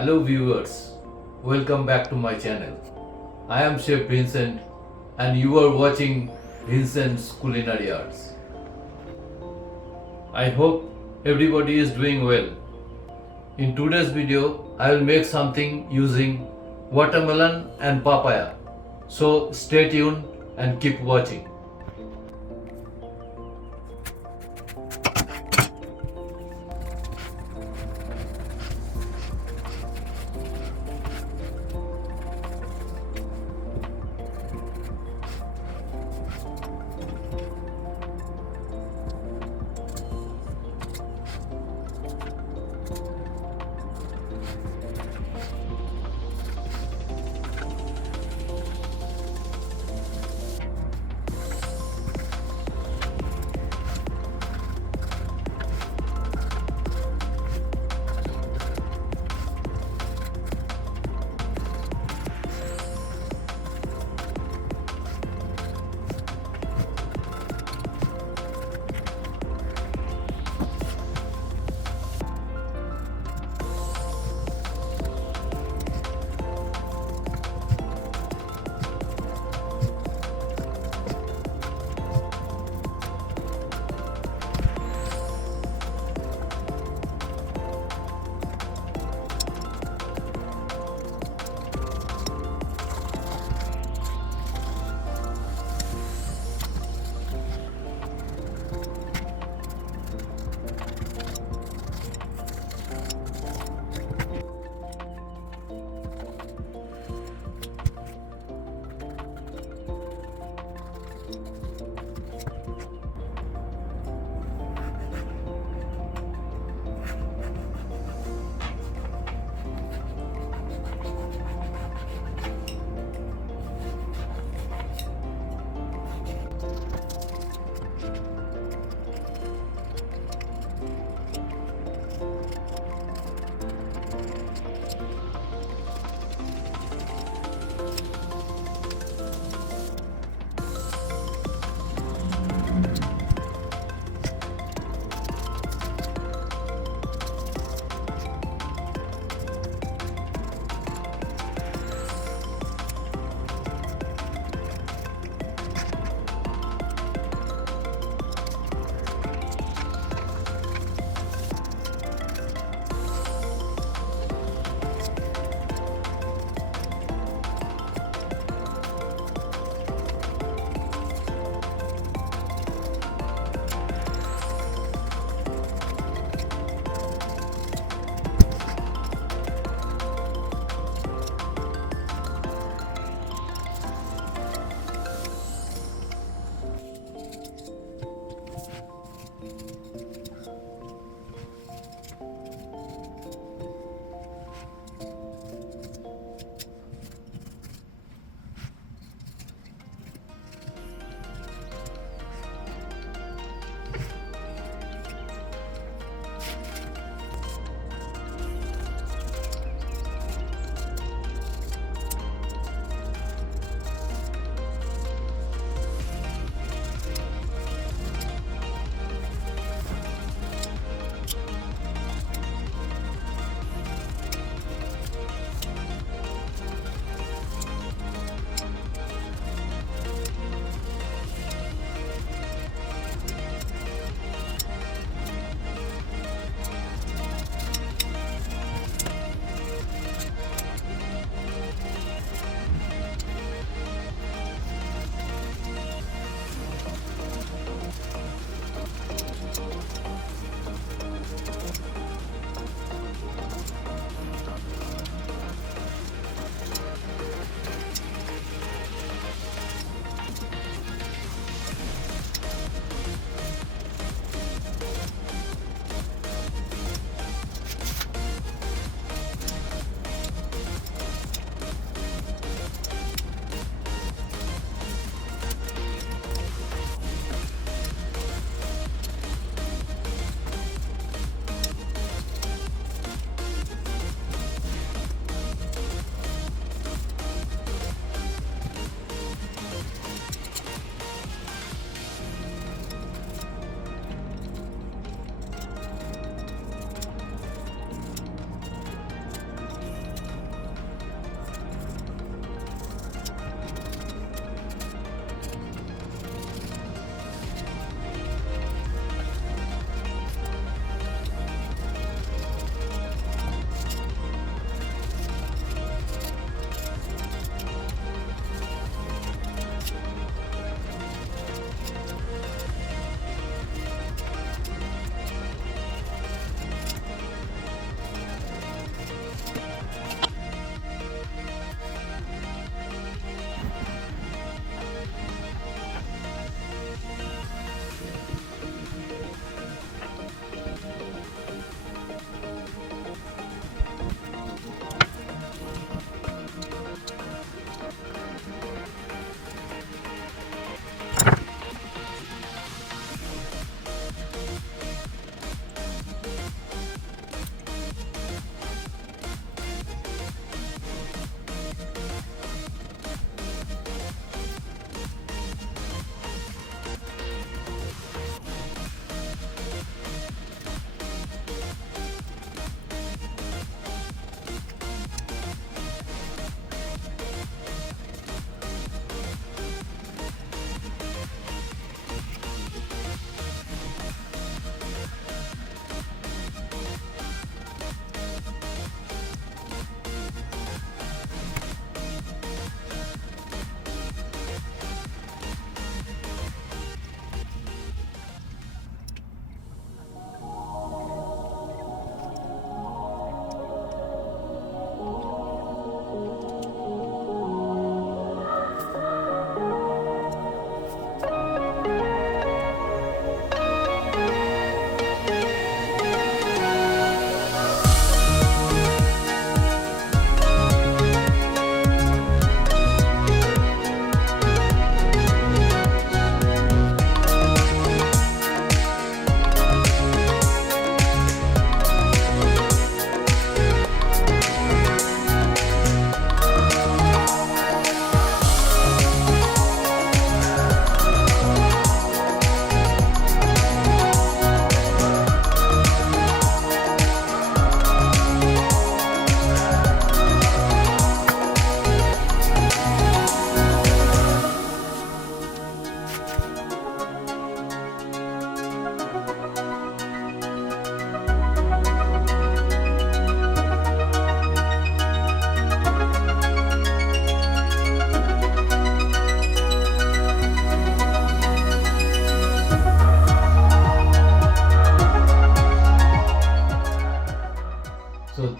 Hello viewers, welcome back to my channel. I am Chef Vincent and you are watching Vincent's Culinary Arts. I hope everybody is doing well. In today's video, I will make something using watermelon and papaya. So stay tuned and keep watching.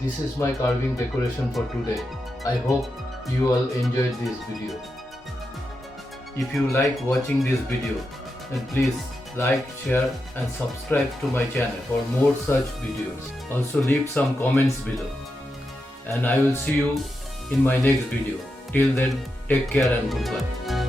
this is my carving decoration for today. I hope you all enjoyed this video. If you like watching this video, then please like, share and subscribe to my channel for more such videos. Also leave some comments below. And I will see you in my next video. Till then, take care and goodbye.